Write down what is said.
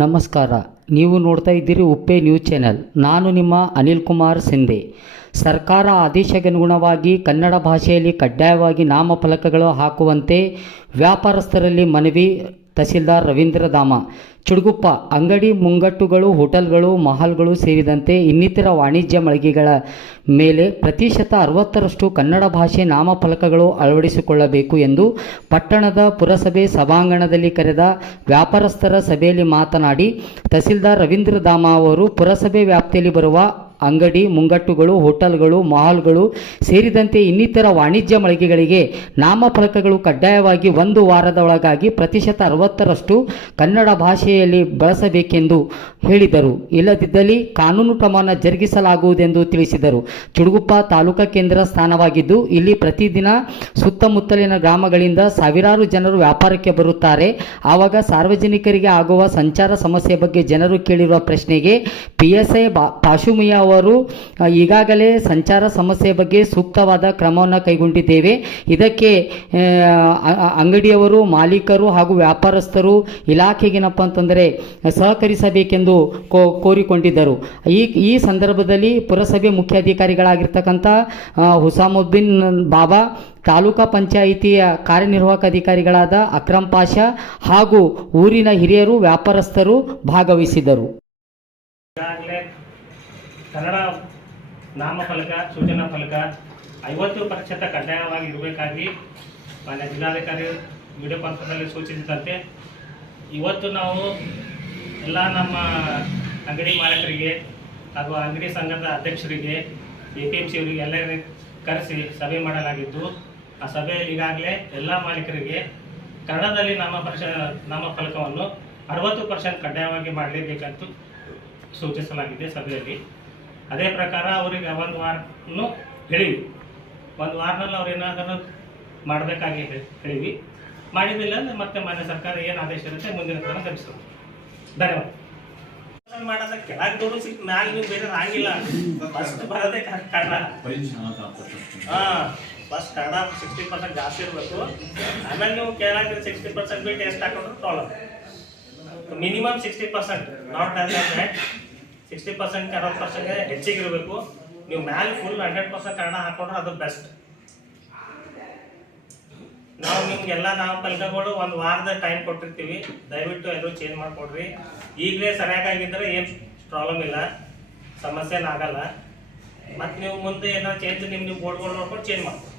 ನಮಸ್ಕಾರ. ನೀವು ನೋಡ್ತಾ ಇದ್ದೀರಿ ಉಪ್ಪೆ ನ್ಯೂಸ್ ಚಾನೆಲ್. ನಾನು ನಿಮ್ಮ ಅನಿಲ್ ಕುಮಾರ್ ಸಿಂಧೆ. ಸರ್ಕಾರ ಆದೇಶಗನುಗುಣವಾಗಿ ಕನ್ನಡ ಭಾಷೆಯಲ್ಲಿ ಕಡ್ಡಾಯವಾಗಿ ನಾಮಫಲಕಗಳು ಹಾಕುವಂತೆ ವ್ಯಾಪಾರಸ್ಥರಲ್ಲಿ ಮನವಿ ತಹಸೀಲ್ದಾರ್ ರವೀಂದ್ರ ಧಾಮ, ಚುಡುಗುಪ್ಪ, ಅಂಗಡಿ ಮುಂಗಟ್ಟುಗಳು, ಹೋಟೆಲ್ಗಳು, ಮಹಲ್ಗಳು ಸೇರಿದಂತೆ ಇನ್ನಿತರ ವಾಣಿಜ್ಯ ಮಳಿಗೆಗಳ ಮೇಲೆ ಪ್ರತಿಶತ ಅರವತ್ತರಷ್ಟು ಕನ್ನಡ ಭಾಷೆ ನಾಮಫಲಕಗಳು ಅಳವಡಿಸಿಕೊಳ್ಳಬೇಕು ಎಂದು ಪಟ್ಟಣದ ಪುರಸಭೆ ಸಭಾಂಗಣದಲ್ಲಿ ಕರೆದ ವ್ಯಾಪಾರಸ್ಥರ ಸಭೆಯಲ್ಲಿ ಮಾತನಾಡಿ, ತಹಸೀಲ್ದಾರ್ ರವೀಂದ್ರ ಧಾಮ ಅವರು ಪುರಸಭೆ ವ್ಯಾಪ್ತಿಯಲ್ಲಿ ಬರುವ ಅಂಗಡಿ, ಮುಂಗಟ್ಟುಗಳು, ಹೋಟೆಲ್ಗಳು, ಮಾಲ್ಗಳು ಸೇರಿದಂತೆ ಇನ್ನಿತರ ವಾಣಿಜ್ಯ ಮಳಿಗೆಗಳಿಗೆ ನಾಮಫಲಕಗಳು ಕಡ್ಡಾಯವಾಗಿ ಒಂದು ವಾರದ ಒಳಗಾಗಿ ಪ್ರತಿಶತ ಅರವತ್ತರಷ್ಟು ಕನ್ನಡ ಭಾಷೆಯಲ್ಲಿ ಬಳಸಬೇಕೆಂದು ಹೇಳಿದರು. ಇಲ್ಲದಿದ್ದಲ್ಲಿ ಕಾನೂನು ಪ್ರಮಾಣ ಜರುಗಿಸಲಾಗುವುದೆಂದು ತಿಳಿಸಿದರು. ಚುಡುಗುಪ್ಪ ತಾಲೂಕಾ ಕೇಂದ್ರ ಸ್ಥಾನವಾಗಿದ್ದು, ಇಲ್ಲಿ ಪ್ರತಿದಿನ ಸುತ್ತಮುತ್ತಲಿನ ಗ್ರಾಮಗಳಿಂದ ಸಾವಿರಾರು ಜನರು ವ್ಯಾಪಾರಕ್ಕೆ ಬರುತ್ತಾರೆ. ಆವಾಗ ಸಾರ್ವಜನಿಕರಿಗೆ ಆಗುವ ಸಂಚಾರ ಸಮಸ್ಯೆ ಬಗ್ಗೆ ಜನರು ಕೇಳಿರುವ ಪ್ರಶ್ನೆಗೆ ಪಿ ಎಸ್ ಐ ಪಾಶುಮಿಯ ಅವರು ಈಗಾಗಲೇ ಸಂಚಾರ ಸಮಸ್ಯೆ ಬಗ್ಗೆ ಸೂಕ್ತವಾದ ಕ್ರಮವನ್ನು ಕೈಗೊಂಡಿದ್ದೇವೆ. ಇದಕ್ಕೆ ಅಂಗಡಿಯವರು, ಮಾಲೀಕರು ಹಾಗೂ ವ್ಯಾಪಾರಸ್ಥರು ಇಲಾಖೆಗೇನಪ್ಪ ಅಂತಂದರೆ ಸಹಕರಿಸಬೇಕೆಂದು ಕೋರಿಕೊಂಡಿದ್ದರು. ಈ ಈ ಸಂದರ್ಭದಲ್ಲಿ ಪುರಸಭೆ ಮುಖ್ಯಾಧಿಕಾರಿಗಳಾಗಿರ್ತಕ್ಕಂಥ ಹುಸಾಮುದ್ದೀನ್ ಬಾಬಾ, ತಾಲೂಕಾ ಪಂಚಾಯಿತಿಯ ಕಾರ್ಯನಿರ್ವಾಹಕ ಅಧಿಕಾರಿಗಳಾದ ಅಕ್ರಮ್ ಪಾಷಾ ಹಾಗೂ ಊರಿನ ಹಿರಿಯರು, ವ್ಯಾಪಾರಸ್ಥರು ಭಾಗವಹಿಸಿದರು ಕನ್ನಡ ನಾಮಫಲಕ ಸೂಚನಾ ಫಲಕ ಐವತ್ತು ಪ್ರತಿಶತ ಕಡ್ಡಾಯವಾಗಿ ಇರಬೇಕಾಗಿ ಮಾನ್ಯ ಜಿಲ್ಲಾಧಿಕಾರಿ ವಿಡಿಯೋ ಕಾನ್ಫರೆನ್ಸ್ನಲ್ಲಿ ಸೂಚಿಸಿದಂತೆ ಇವತ್ತು ನಾವು ಎಲ್ಲ ನಮ್ಮ ಅಂಗಡಿ ಮಾಲೀಕರಿಗೆ ಹಾಗೂ ಅಂಗಡಿ ಸಂಘದ ಅಧ್ಯಕ್ಷರಿಗೆ, ಎ ಪಿ ಎಂ ಸಿ ಅವರಿಗೆ ಎಲ್ಲರಿಗೆ ಕರೆಸಿ ಸಭೆ ಮಾಡಲಾಗಿದ್ದು, ಆ ಸಭೆಯಲ್ಲಿ ಈಗಾಗಲೇ ಎಲ್ಲ ಮಾಲೀಕರಿಗೆ ಕನ್ನಡದಲ್ಲಿ ನಾಮ ನಮ್ಮ ನಾಮಫಲಕವನ್ನು ಅರವತ್ತು ಪರ್ಸೆಂಟ್ ಕಡ್ಡಾಯವಾಗಿ ಮಾಡಲೇಬೇಕಂತ ಸೂಚಿಸಲಾಗಿದೆ ಸಭೆಯಲ್ಲಿ. ಅದೇ ಪ್ರಕಾರ ಅವರಿಗೆ ಒಂದು ವಾರನು ಹೇಳಿವಿ. ಒಂದು ವಾರದಲ್ಲಿ ಅವ್ರು ಏನಾದರೂ ಮಾಡಬೇಕಾಗಿ ಹೇಳಿವಿ. ಮಾಡಿದಿಲ್ಲ ಅಂದ್ರೆ ಮತ್ತೆ ಮಾನ್ಯ ಸರ್ಕಾರ ಏನು ಆದೇಶ ಇರುತ್ತೆ ಮುಂದಿನ ಕ್ರಮ ಧನ್ಯವಾದ. ಮಾಡೋದ ಕೆಳಗೆ ದೂರು ಸಿಕ್ ಮ್ಯಾಲೆ ನೀವು ಬೇರೆ ಆಗಿಲ್ಲ ಫಸ್ಟ್ ಬರೋದೇ ಕನ್ನಡ. ಹಾ ಫಸ್ಟ್ ಕನ್ನಡ ಸಿಕ್ಸ್ಟಿ ಪರ್ಸೆಂಟ್ ಜಾಸ್ತಿ ಇರಬೇಕು. ಆಮೇಲೆ ನೀವು ಕೆಳಗೆ ಸಿಕ್ಸ್ಟಿ ಪರ್ಸೆಂಟ್ ಬಿಟ್ಟು ಎಷ್ಟು ಹಾಕೊಂಡ್ರು problem minimum sixty percent not ಅಂದ್ರೆ ಸಿಕ್ಸ್ಟಿ ಪರ್ಸೆಂಟ್ ಅರವತ್ತು ಪರ್ಸೆಂಟ್ ಹೆಚ್ಚಿಗೆ ಇರಬೇಕು. ನೀವು ಮ್ಯಾಲೆ ಫುಲ್ ಹಂಡ್ರೆಡ್ ಪರ್ಸೆಂಟ್ ಕನ್ನಡ ಹಾಕೊಂಡ್ರೆ ಅದು ಬೆಸ್ಟ್ ನಾವು ನಿಮ್ಗೆಲ್ಲ ನಾವು ಕಲ್ಕಗಳು ಒಂದು ವಾರದ ಟೈಮ್ ಕೊಟ್ಟಿರ್ತೀವಿ. ದಯವಿಟ್ಟು ಎಲ್ಲರೂ ಚೇಂಜ್ ಮಾಡಿಕೊಡ್ರಿ. ಈಗಲೇ ಸರಿಯಾಗಿದ್ದರೆ ಏನು ಪ್ರಾಬ್ಲಮ್ ಇಲ್ಲ. ಸಮಸ್ಯೆ ಆಗಲ್ಲ. ಮತ್ತು ನೀವು ಮುಂದೆ ಏನಾದ್ರು ಚೇಂಜ್ ನಿಮ್ಮ ನೀವು ಬೋರ್ಡ್ಗಳು ನೋಡ್ಕೊಂಡು ಚೇಂಜ್ ಮಾಡ್ಕೊಡಿ